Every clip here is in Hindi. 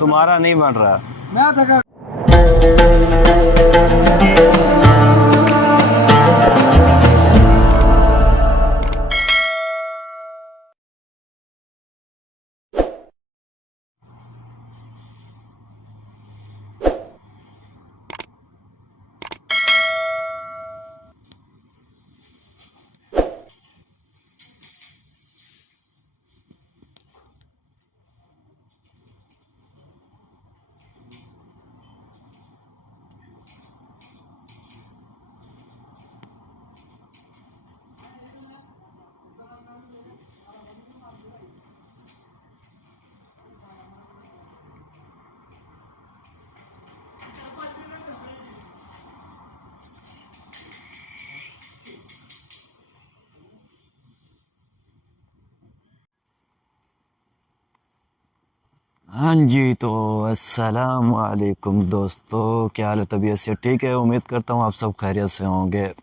तुम्हारा नहीं बन रहा। मैं थका। हाँ जी, तो अस्सलाम वालेकुम दोस्तों, क्या हाल है? तबीयत से ठीक है? उम्मीद करता हूँ आप सब खैरियत से होंगे।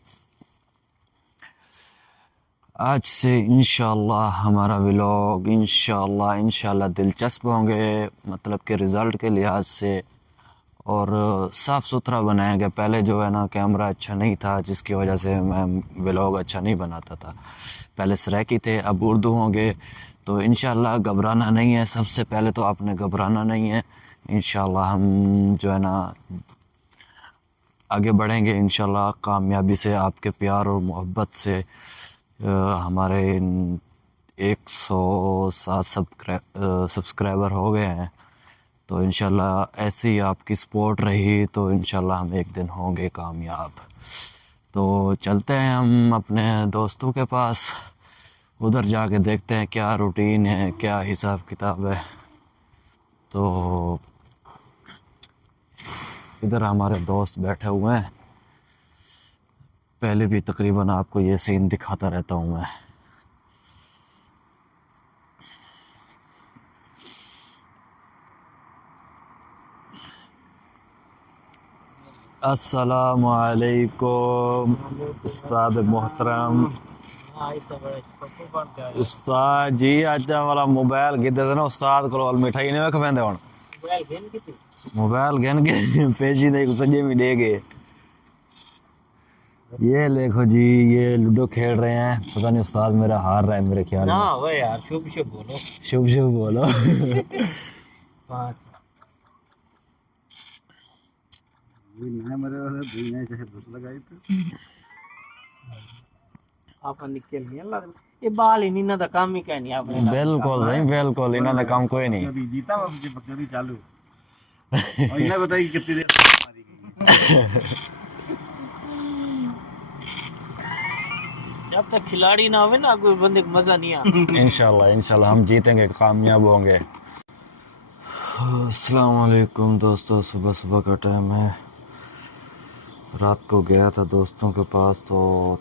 आज से इंशाल्लाह हमारा व्लॉग इंशाल्लाह दिलचस्प होंगे, मतलब कि रिज़ल्ट के लिहाज से, और साफ़ सुथरा बनाएंगे। पहले जो है ना, कैमरा अच्छा नहीं था, जिसकी वजह से मैं व्लॉग अच्छा नहीं बनाता था। पहले सराइकी थे, अब उर्दू होंगे। तो इंशाल्लाह घबराना नहीं है। सबसे पहले तो आपने घबराना नहीं है। इंशाल्लाह हम जो है ना आगे बढ़ेंगे इंशाल्लाह कामयाबी से, आपके प्यार और मोहब्बत से। हमारे 107 सब्सक्राइबर हो गए हैं। तो इंशाल्लाह ऐसे ही आपकी सपोर्ट रही तो इंशाल्लाह हम एक दिन होंगे कामयाब। तो चलते हैं हम अपने दोस्तों के पास, उधर जाके देखते हैं क्या रूटीन है, क्या हिसाब किताब है। तो इधर हमारे दोस्त बैठे हुए हैं। पहले भी तकरीबन आपको ये सीन दिखाता रहता हूँ मैं। अस्सलामु अलैकुम उस्ताद मोहतरम। उस्ताद जी अज वाला मोबाइल गिद्दे थे ना उस्ताद को मिठाई नहीं खवेंदे हुण मोबाइल गिन के पेशी दे सजे में दे गए। ये देखो जी, ये लूडो खेल रहे हैं। पता नहीं उस्ताद मेरा हार रहा है मेरे ख्याल में। ना हो यार, शुभ शुभ बोलो। शुभ शुभ बोलो। पाँच ना मेरे वाले दुनिया चाहे दूस लगाई तो आप निकल नहीं अल्लाह ये बाल ही नहीं ना काम ही कहनी आपने। बिल्कुल सही, बिल्कुल इन्हों का काम कोई नहीं। अभी जीता वो मुझे बकरी चालू और इन्हें बताइए कितनी देर मारी गई। जब तक खिलाड़ी ना होवे ना कोई बंदे को मजा नहीं आता। इंशाल्लाह इंशाल्लाह हम जीतेंगे, कामयाब होंगे। अस्सलाम वालेकुम दोस्तों, सुबह सुबह का टाइम है। रात को गया था दोस्तों के पास तो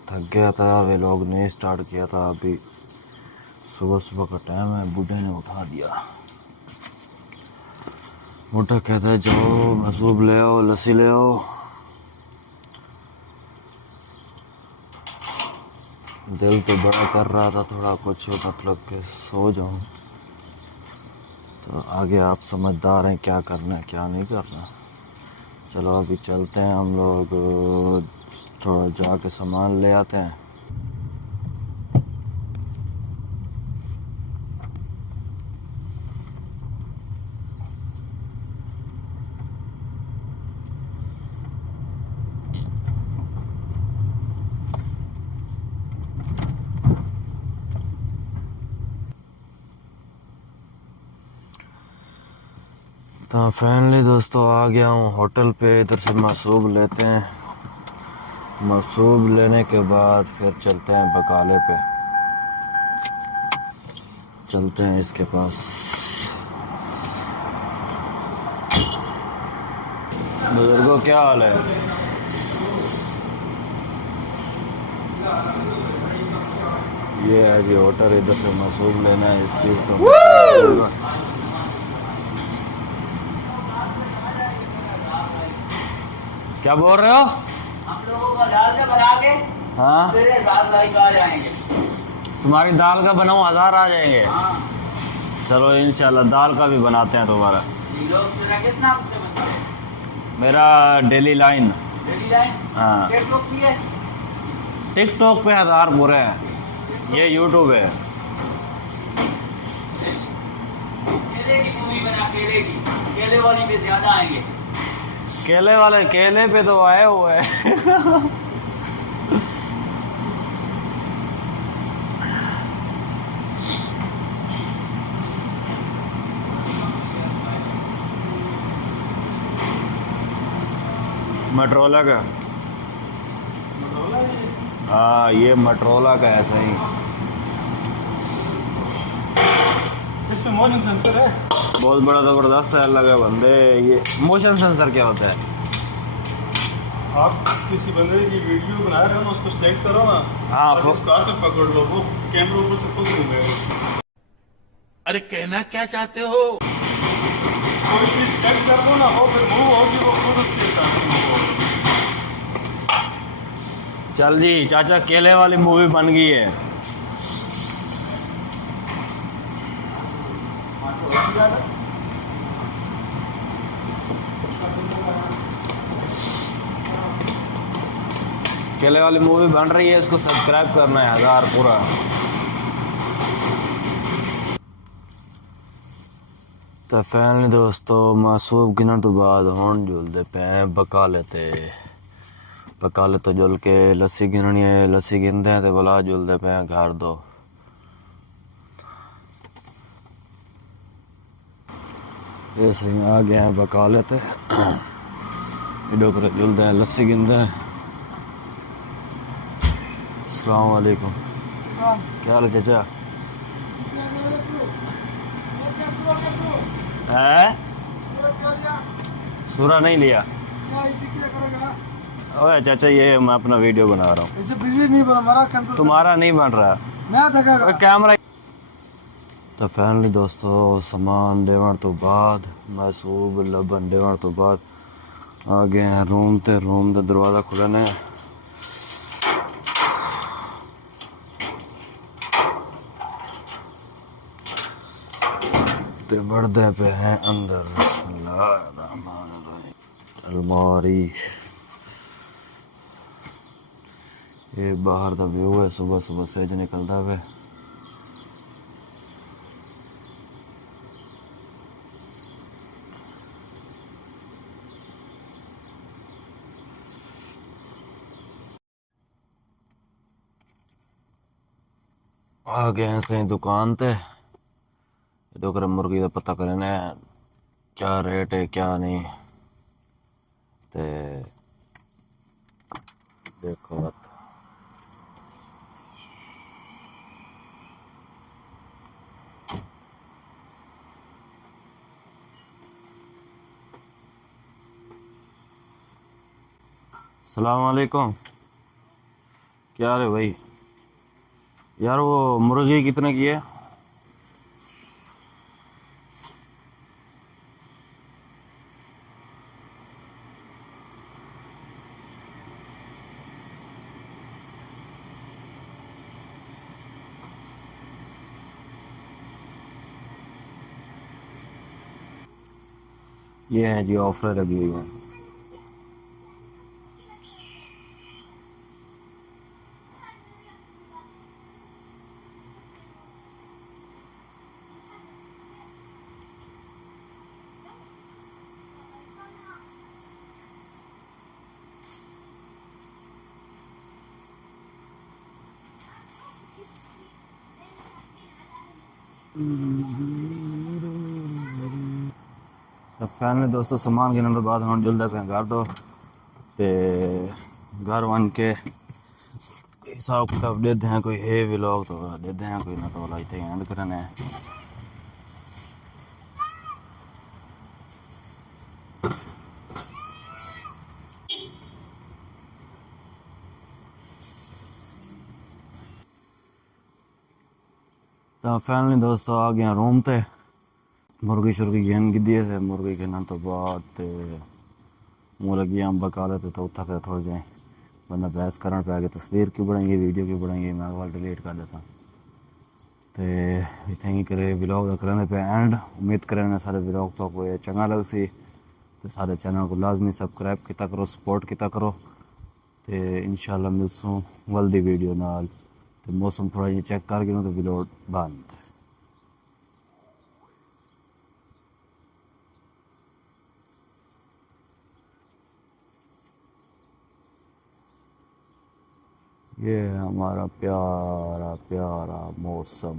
थक गया था, व्लॉग नहीं स्टार्ट किया था। अभी सुबह सुबह का टाइम है, बूढ़े ने उठा दिया। बूढ़ा कहता है जाओ मसूब ले आओ, लस्सी ले आओ। दिल तो बड़ा कर रहा था थोड़ा कुछ, मतलब कि सो जाऊं। तो आगे आप समझदार हैं, क्या करना है क्या नहीं करना। चलो अभी चलते हैं हम लोग, थोड़ा जाके सामान ले आते हैं। तो फाइनली दोस्तों आ गया हूँ होटल पे। इधर से मसूब लेते हैं, मसूब लेने के बाद फिर चलते हैं बकाले पे, चलते हैं इसके पास। बुजुर्गों क्या हाल है? ये है जी होटल, इधर से मसूब लेना है इस चीज़ का। क्या बोल रहे हो? हम लोगों का दाल से बना के हाँ, तेरे 7 आ जाएंगे। तुम्हारी दाल का बनाऊँ 1000 आ जाएंगे। हाँ। चलो इंशाल्लाह दाल का भी बनाते हैं दोबारा। वीडियो तेरा किस नाम से बनता है? मेरा डेली लाइन। Daily line. हाँ। टिकटॉक की है? टिकटॉक पे 1000 पूरे हैं, ये यूट्यूब है। केले की मूवी बना, केले की, केले वाली पे ज्यादा आएंगे। केले वाले केले पे तो आए हुए हैं। मटरोला का। हाँ ये मटरोला का ऐसा ही। इसमें मोशन सेंसर है। बहुत बड़ा जबरदस्त है लगा बंदे। ये मोशन सेंसर क्या होता है? आप किसी बंदे की वीडियो बना रहे हो ना, उसको सिलेक्ट करो ना। हाँ, और इसको आकर पकड़ लो, वो कैमरा ऊपर से खुद घूमेगा। अरे कहना क्या चाहते हो? कोई चीज सिलेक्ट कर दो ना, वो फिर मूव होगी, वो खुद उसके साथ move होगी। चल जी चाचा, केले वाली मूवी बन गई है। केले वाली मूवी बन रही है, इसको सब्सक्राइब करना है 1000 पूरा। तो फैमिली दोस्तों, मासूब गिनण तो बाद हुण जुलदे पे बकाले तो जुल के लस्सी गिननी है। लस्सी गिनते हैं तो भला जुलदे पे घर दो। इसलिए आ गए हैं बकाले ते डोकरे जुलदे हैं, लस्सी गिनते हैं। अस्सलाम वालेकुम। क्या हाल है चाचा? है सूरा नहीं लिया? ओए चाचा, ये मैं अपना वीडियो बना रहा हूँ। नहीं बना हमारा, तुम्हारा नहीं बन रहा। मैं कैमरा। तो फैमिली दोस्तों, सामान देवण तो बाद, मासूब लबन देवण तो बाद आ गए हैं रूम ते। रूम का दरवाज़ा खुलना है। ते बढ़ते पे हैं अंदर। अलमारी, ये बाहर का व्यू है। सुबह सुबह सेज निकलता है। आ गए हैं कहीं दुकान ते, डोकर मुर्गी का पता करने क्या रेट है क्या नहीं। ते देखो मत। सलाम वालेकुम। क्या रे भाई? यार वो मुर्गी कितने की है? ये है जी, ऑफर लगी हुई है। तो फैमिली दोस्तों, सामान गिनने के बाद हम जल्दी पे घर दो ते घर वन के हिसाब किताब देते हैं। कोई है भी लोग तो देते हैं, कोई ना तो वाला इतने एंड करने हैं। तो फैमिली दोस्तों, आ गया रूम ते। मुर्गी शुर्गी गिन गिद्दी थे। मुर्गी गिनने तो बाद मुँह लगी हम बकाले तो उत्था पे थोड़ी जाए बंदा बहस करन पे आ गया। तस्वीर क्यों बनाएंगे, वीडियो क्यों बनाएंगे, मैं वाल डिलीट कर देता। ते इत्थें करे व्लॉग दा करने पे एंड। उम्मीद करें सारे व्लॉग तो कोई चंगा लग सी ते सारे चैनल को लाजमी सब्सक्राइब किया करो, सपोर्ट किया करो। तो इंशाल्लाह मिलसूँ वल्दी वीडियो नाल। तो मौसम थोड़ा जी चेक कर गए तो व्लॉग बंद। ये हमारा प्यारा प्यारा मौसम।